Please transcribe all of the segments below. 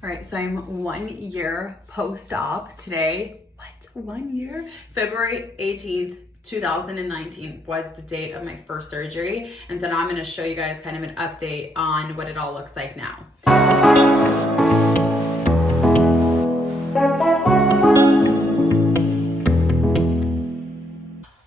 All right, so I'm 1 year post-op today. What, 1 year? February 18th, 2019 was the date of my first surgery. And so now I'm gonna show you guys kind of an update on what it all looks like now.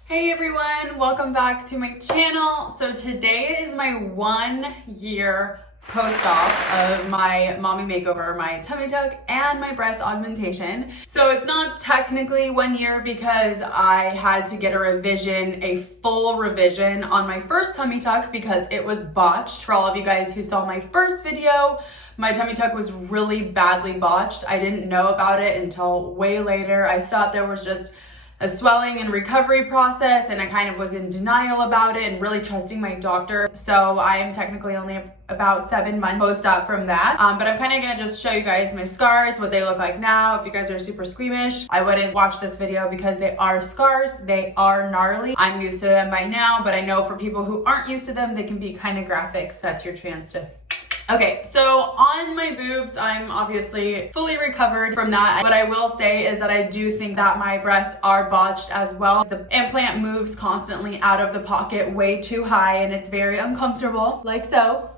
Hey everyone, welcome back to my channel. So today is my 1 year post-op of my mommy makeover, my tummy tuck and my breast augmentation. So it's not technically 1 year because I had to get a revision, a full revision on my first tummy tuck because it was botched. For all of you guys who saw my first video, my tummy tuck was really badly botched. I didn't know about it until way later. I thought there was just a swelling and recovery process, and I kind of was in denial about it and really trusting my doctor. So I am technically only about 7 months post-op from that. But I'm kind of gonna just show you guys my scars, what they look like now. If you guys are super squeamish, I wouldn't watch this video because they are scars, they are gnarly. I'm used to them by now, but I know for people who aren't used to them, they can be kind of graphic. So that's your chance to Okay, so on my boobs, I'm obviously fully recovered from that. What I will say is that I do think that my breasts are botched as well. The implant moves constantly out of the pocket way too high and it's very uncomfortable, like so.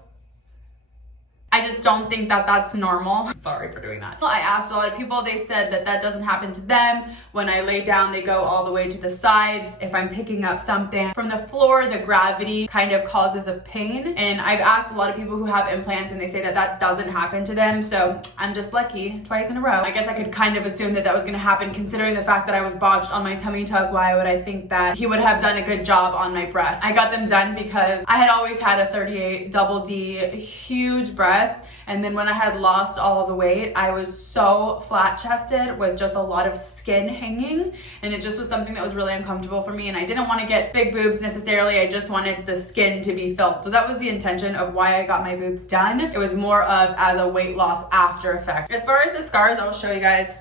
I just don't think that that's normal. Sorry for doing that. I asked a lot of people, they said that that doesn't happen to them. When I lay down, they go all the way to the sides. If I'm picking up something from the floor, the gravity kind of causes a pain. And I've asked a lot of people who have implants and they say that that doesn't happen to them. So I'm just lucky twice in a row. I guess I could kind of assume that that was gonna happen considering the fact that I was botched on my tummy tuck. Why would I think that he would have done a good job on my breast? I got them done because I had always had a 38 double D, huge breast. And then when I had lost all of the weight, I was so flat chested with just a lot of skin hanging. And it just was something that was really uncomfortable for me. And I didn't want to get big boobs necessarily. I just wanted the skin to be filled. So that was the intention of why I got my boobs done. It was more of as a weight loss after effect. As far as the scars, I'll show you guys.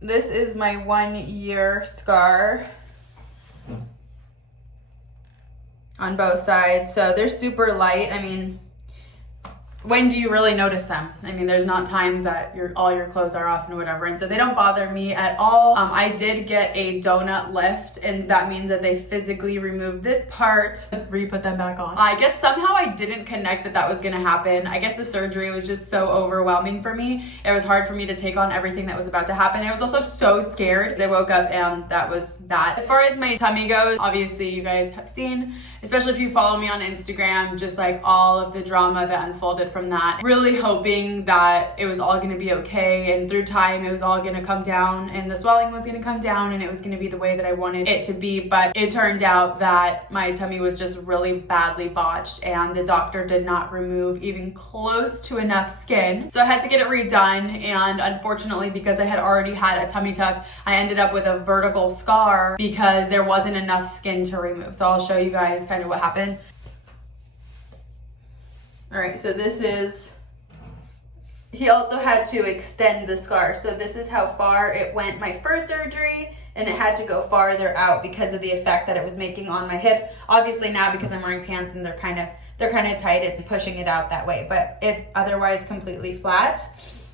This is my 1 year scar on both sides. So they're super light. I mean, when do you really notice them? I mean, there's not times that all your clothes are off and whatever, and so they don't bother me at all. I did get a donut lift, and that means that they physically removed this part, re-put them back on. I guess somehow I didn't connect that that was gonna happen. I guess the surgery was just so overwhelming for me. It was hard for me to take on everything that was about to happen. I was also so scared. I woke up and that was that. As far as my tummy goes, obviously you guys have seen, especially if you follow me on Instagram, just like all of the drama that unfolded from that. Really hoping that it was all gonna be okay, and through time it was all gonna come down and the swelling was gonna come down and it was gonna be the way that I wanted it to be. But it turned out that my tummy was just really badly botched and the doctor did not remove even close to enough skin. So I had to get it redone, and unfortunately because I had already had a tummy tuck, I ended up with a vertical scar because there wasn't enough skin to remove. So I'll show you guys kind of what happened. All right, so this is, he also had to extend the scar. So this is how far it went my first surgery, and it had to go farther out because of the effect that it was making on my hips. Obviously now because I'm wearing pants and they're kind of tight, it's pushing it out that way, but it's otherwise completely flat.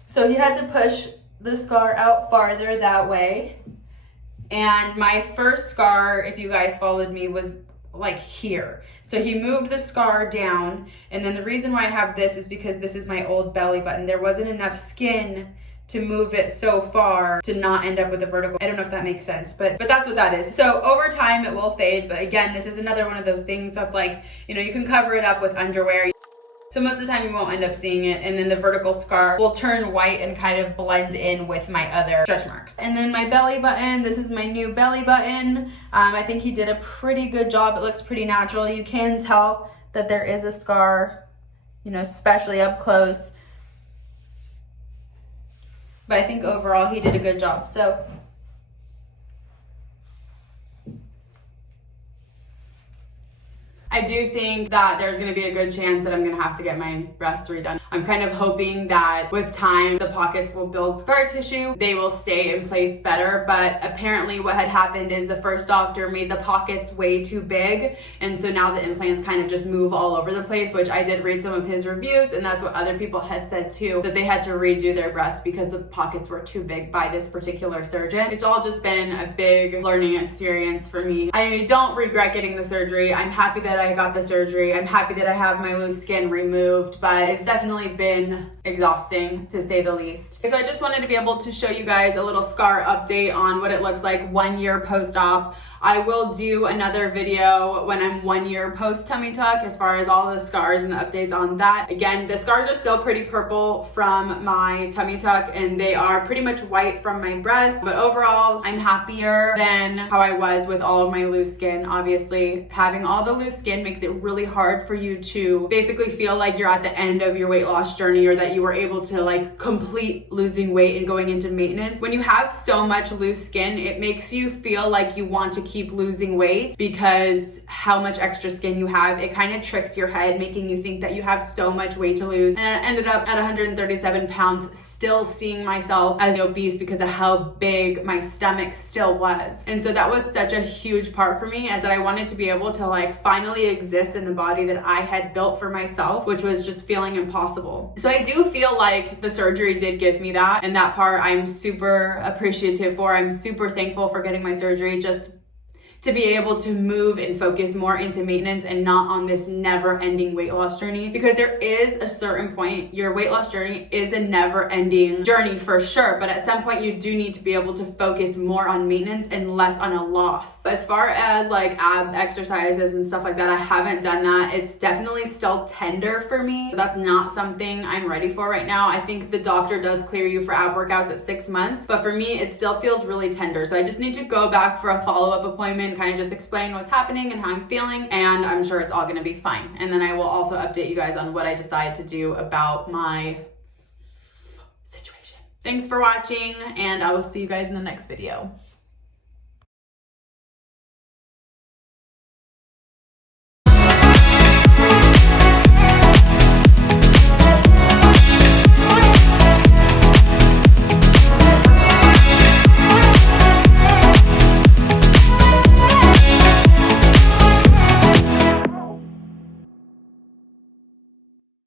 So he had to push the scar out farther that way. And my first scar, if you guys followed me, was like here. So he moved the scar down, and then the reason why I have this is because this is my old belly button. There wasn't enough skin to move it so far to not end up with a vertical. I don't know if that makes sense, but that's what that is. So over time it will fade, but again, this is another one of those things that's like, you know, you can cover it up with underwear. So most of the time you won't end up seeing it, and then the vertical scar will turn white and kind of blend in with my other stretch marks. And then my belly button, this is my new belly button. I think he did a pretty good job. It looks pretty natural. You can tell that there is a scar, you know, especially up close. But I think overall he did a good job. So I do think that there's gonna be a good chance that I'm gonna have to get my breasts redone. I'm kind of hoping that with time, the pockets will build scar tissue. They will stay in place better, but apparently what had happened is the first doctor made the pockets way too big, and so now the implants kind of just move all over the place, which I did read some of his reviews, and that's what other people had said too, that they had to redo their breasts because the pockets were too big by this particular surgeon. It's all just been a big learning experience for me. I don't regret getting the surgery. I'm happy that I got the surgery. I'm happy that I have my loose skin removed, but it's definitely been exhausting to say the least. So I just wanted to be able to show you guys a little scar update on what it looks like 1 year post-op. I will do another video when I'm 1 year post tummy tuck as far as all the scars and the updates on that. Again, the scars are still pretty purple from my tummy tuck and they are pretty much white from my breast, but overall I'm happier than how I was with all of my loose skin. Obviously, having all the loose skin makes it really hard for you to basically feel like you're at the end of your weight loss journey or that you were able to like complete losing weight and going into maintenance. When you have so much loose skin, it makes you feel like you want to keep losing weight because how much extra skin you have, it kind of tricks your head, making you think that you have so much weight to lose. And I ended up at 137 pounds, still seeing myself as obese because of how big my stomach still was. And so that was such a huge part for me, as that I wanted to be able to like finally exist in the body that I had built for myself, which was just feeling impossible. So I do feel like the surgery did give me that, and that part I'm super appreciative for. I'm super thankful for getting my surgery, just to be able to move and focus more into maintenance and not on this never-ending weight loss journey, because there is a certain point, your weight loss journey is a never-ending journey for sure, but at some point you do need to be able to focus more on maintenance and less on a loss. As far as like ab exercises and stuff like that, I haven't done that. It's definitely still tender for me. So that's not something I'm ready for right now. I think the doctor does clear you for ab workouts at 6 months, but for me it still feels really tender. So I just need to go back for a follow-up appointment, kind of just explain what's happening and how I'm feeling, and I'm sure it's all gonna be fine. And then I will also update you guys on what I decide to do about my situation. Thanks for watching, and I will see you guys in the next video.